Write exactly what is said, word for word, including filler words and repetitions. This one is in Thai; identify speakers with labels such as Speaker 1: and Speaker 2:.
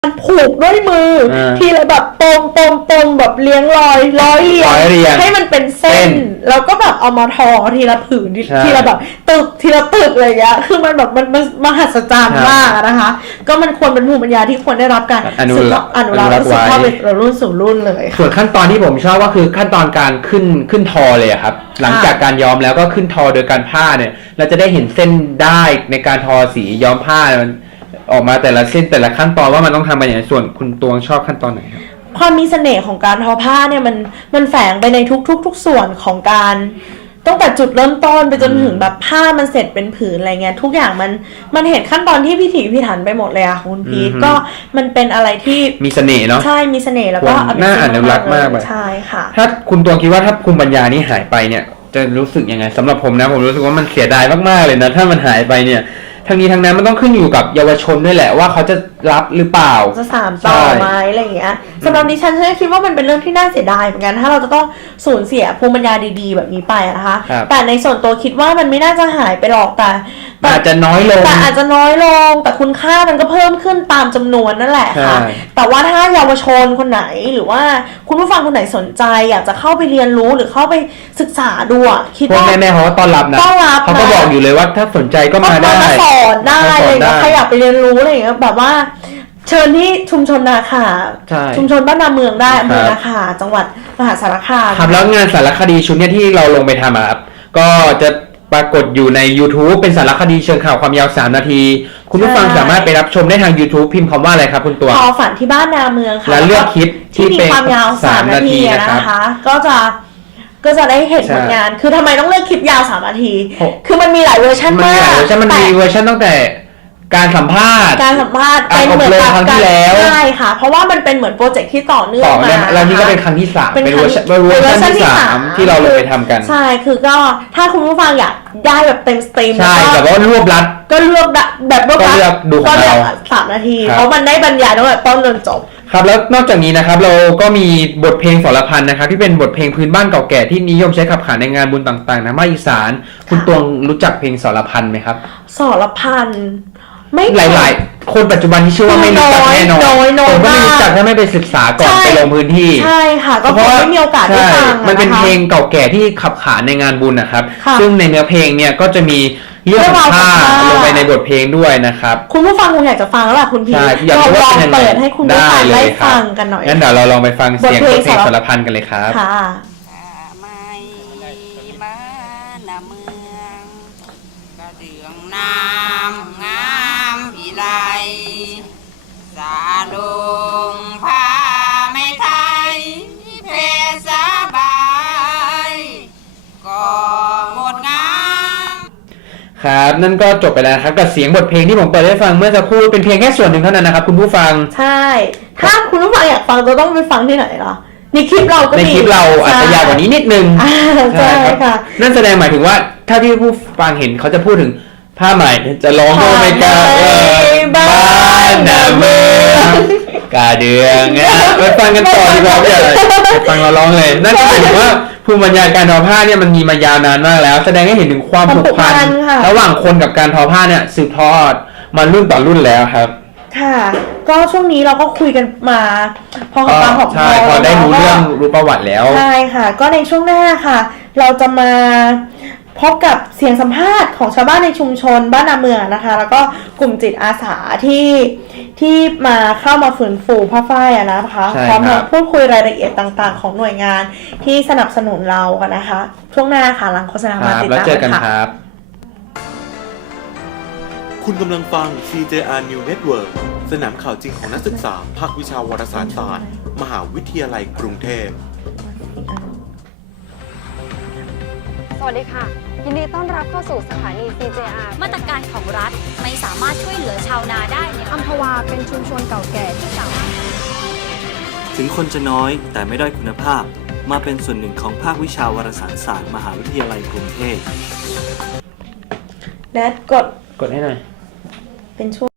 Speaker 1: ผูกด้วยมือทีละแบบตรงตรงตรงแบบเลี้ยงรอยร้อยเรียงให้มันเป็นเส้นแล้วก็แบบเอามาทอทีละผืนทีละแบบตึกทีละตึกอะไรอย่างเงี้ยคือมันแบบมันมันมหัศจรรย์มากนะคะก็มันควรเป็นภูมิปัญญาที่ควรได้รับการอนุรักษ์อนุรักษ์สืบทอดเป็นรุ่นสู่รุ่นเลย
Speaker 2: ส่วนขั้นตอนที่ผมชอบก็คือขั้นตอนการขึ้นขึ้นทอเลยครับหลังจากการย้อมแล้วก็ขึ้นทอโดยการผ้าเนี่ยเราจะได้เห็นเส้นได้ในการทอสีย้อมผ้าออกมาแต่ละเส้นแต่ละขั้นตอนว่ามันต้องทำไปอย่างไรส่วนคุณตวงชอบขั้นตอนไหนครับ
Speaker 1: ความมีเสน่ห์ของการทอผ้าเนี่ยมันมันแฝงไปในทุกๆทุกส่วนของการตั้งแต่จุดเริ่มต้นไปจนถึงแบบผ้ามันเสร็จเป็นผืนอะไรเงี้ยทุกอย่างมันมันเห็นขั้นตอนที่พิถีพิถันไปหมดเลยอะคุณพีทก็มันเป็นอะไรที่
Speaker 2: มีเสน่ห์เนาะ
Speaker 1: ใช่มีเสน่ห์แล้วก็
Speaker 2: น่าอนุรักษ์มากเลย
Speaker 1: ใช่ค่ะ
Speaker 2: ถ้าคุณตวงคิดว่าถ้าภูมิปัญญานี้หายไปเนี่ยจะรู้สึกยังไงสำหรับผมนะผมรู้สึกว่ามันเสียดายมากๆเลยนะถ้ามันหายไปเนี่ยทั้งนี้ทั้งนั้นมันต้องขึ้นอยู่กับเยาวชนด้วยแหละว่าเขาจะรับหรือเปล่า
Speaker 1: จะสานต่อไหมอะไรอย่างเงี้ยสำหรับดิฉันฉันคิดว่ามันเป็นเรื่องที่น่าเสียดายเหมือนกันถ้าเราจะต้องสูญเสียภูมิปัญญาดีๆแบบนี้ไปนะคะแต่ในส่วนตัวคิดว่ามันไม่น่าจะหายไปหรอกแต่
Speaker 2: อาจจะน้อยลง
Speaker 1: แต่อาจจะน้อยลงแต่คุณค่ามันก็เพิ่มขึ้นตามจำนวนนั่นแหละค่ะแต่ว่าถ้าเยาวชนคนไหนหรือว่าคุณผู้ฟังคนไหนสนใจอยากจะเข้าไปเรียนรู้หรือเข้าไปศึกษาดูอ่ะคิดว่า
Speaker 2: แม่ๆเขาก็ต้อนรับนะเขาก็บอกอยู่เลยว่าถ้าสนใจก็มาได้
Speaker 1: สอนได้เลยนะใครอยากไปเรียนรู้อะไรอย่างเงี้ยแบบว่าเชิญที่ชุมชนนาขาชุมชนบ้านนาเมืองได้อำเภอนาขาจังหวัดมหาสารคาม
Speaker 2: ครับแล้วงานสารคดีชุดนี้ที่เราลงไปทำครับก็จะปรากฏอยู่ใน YouTube เป็นสารคดีเชิงข่าวความยาวสามนาทีคุณผู้ฟังสามารถไปรับชมได้ทาง YouTube พิมพ์คำว่าอะไรครับคุณตัว
Speaker 1: พอฝันที่บ้านนาเมืองค่ะ
Speaker 2: และเลือกคลิป
Speaker 1: ที่มีความยาวสามนาทีนะคะก็จะก็จะได้เห็นผลงานคือทำไมต้องเลือกคลิปยาวสามนาทีคือมันมีหลายเวอร์ชันมากมันมีหลาย
Speaker 2: เวอร์ชันมันมีเวอร์ชันตั้งแต่การสัมภาษณ์
Speaker 1: การสัมภาษณ์เป็นเหมือนกับการใช่ค่ะเพราะว่ามันเป็นเหมือนโปรเจกต์ที่ต่อเนื่องมา
Speaker 2: แล้วนี่ก็เป็นครั้งที่สามเป็นเวอร์ชันเวอร์ชันที่สามที่เราลงไปทำกัน
Speaker 1: ใช่คือก็ถ้าคุณผู้ฟังอยากได้แบบเต็มสตรีม
Speaker 2: ใช่แต่ว่ารวบรัด
Speaker 1: ก็เลือกแบบรวบรัดก็เลือกสามนาทีเพราะมันได้บรรยายตั้งแต่ต้นจนจบ
Speaker 2: ครับแล้วนอกจากนี้นะครับเราก็มีบทเพลงสรพันนะครับที่เป็นบทเพลงพื้นบ้านเก่าแก่ที่นิยมใช้ขับขานในงานบุญต่างๆนะภาคอีสานคุณตวงรู้จักเพลงสรพันไหมครับ
Speaker 1: สรพันไม่
Speaker 2: หลายๆคนปัจจุบันที่เชื่อว่าไม่รู้จักแน่นอนผมก็ไม่รู้จักถ้าไม่ไปศึกษาก่อนไปลงพื้นที่
Speaker 1: ใช่ค่ะก็เพราะไม่มีโอกาสได้ฟัง
Speaker 2: มันเป็นเพลงเก่าแก่ที่ขับขานในงานบุญนะครับซึ่งในเนื้อเพลงเนี่ยก็จะมีเรื่องของผ้าลงไปในบทเพลงด้วยนะครับ
Speaker 1: คุณผู้ฟังคงอยากจะฟังแล้วล่ะคุณพี่เราลองเปิดให้คุณผู้ฟังได้ฟังกันหน่อย
Speaker 2: งั้นเดี๋ยวเราลองไปฟังเสียงบทเพลงสารพันกันเลยครับ
Speaker 1: ค่ะ
Speaker 3: สาลงผ้าไม่ไทยเพศบายก็งดงาม
Speaker 2: ครับนั่นก็จบไปแล้วครับกับเสียงบทเพลงที่ผมเปิดให้ฟังเมื่อสักครู่เป็นเพียงแค่ส่วนหนึ่งเท่านั้นนะครับคุณผู้ฟัง
Speaker 1: ใช่ถ้าคุณผู้ฟังอยากฟังจะต้องไปฟังที่ไหนล่ะในคลิปเราก็
Speaker 2: มีในคลิปเราอาจจะยาวกว่านี้นิดนึง
Speaker 1: ใช่ค่ะ
Speaker 2: นั่นแสดงหมายถึงว่าถ้าที่ผู้ฟังเห็นเขาจะพูดถึงผ้าใหม่จะร้องโอเมก้าบ้านนาเมืองกาเดืองเนี่ยไปฟังกันต่อดีกว่าพี่อะไรไปฟังเราร้องเลยนั่นก็หมายถึงว่าภูมิปัญญาการทอผ้าเนี่ยมันมีมายาวนานมากแล้วแสดงให้เห็นถึงความผูกพันระหว่างคนกับการทอผ้าเนี่ยสืบทอดมารุ่นต่อรุ่นแล้วครับ
Speaker 1: ค่ะก็ช่วงนี้เราก็คุยกันมาพอกับปากของ
Speaker 2: ใช่พอได้รู้เรื่องรู้ประวัติแล้ว
Speaker 1: ใช่ค่ะก็ในช่วงหน้าค่ะเราจะมาพบกับเสียงสัมภาษณ์ของชาวบ้านในชุมชนบ้านนาเมืองนะคะแล้วก็กลุ่มจิตอาสาที่ที่มาเข้ามาฝืนฟูผ้าฝ้ายนะคะพร้อมกับพูดคุยรายละเอียดต่างๆของหน่วยงานที่สนับสนุนเรากันนะคะช่วงหน้าค่ะหลังโฆษณามาติดตามกันค่ะ
Speaker 4: คุณกำลังฟัง ซี เจ อาร์ New Network สนามข่าวจริงของนักศึกษาภาควิชาวารสารศาสตร์มหาวิทยาลัยกรุงเทพ
Speaker 5: สวัสดีค่ะยินดีต้อนรับเข้าสู่สถานี ซี เจ อาร์
Speaker 6: มาตรการของรัฐไม่สามารถช่วยเหลือชาวนาได้ใน
Speaker 5: อัมพวาเป็นชุมชนเก่าแก่ที่สามารถ
Speaker 7: ถึงคนจะน้อยแต่ไม่ด้อยคุณภาพมาเป็นส่วนหนึ่งของภาควิชาวารสารศาสตร์มหาวิทยาลัยกรุงเทพ
Speaker 1: และกด
Speaker 2: กดให้หน่อย
Speaker 1: เป็นช่วง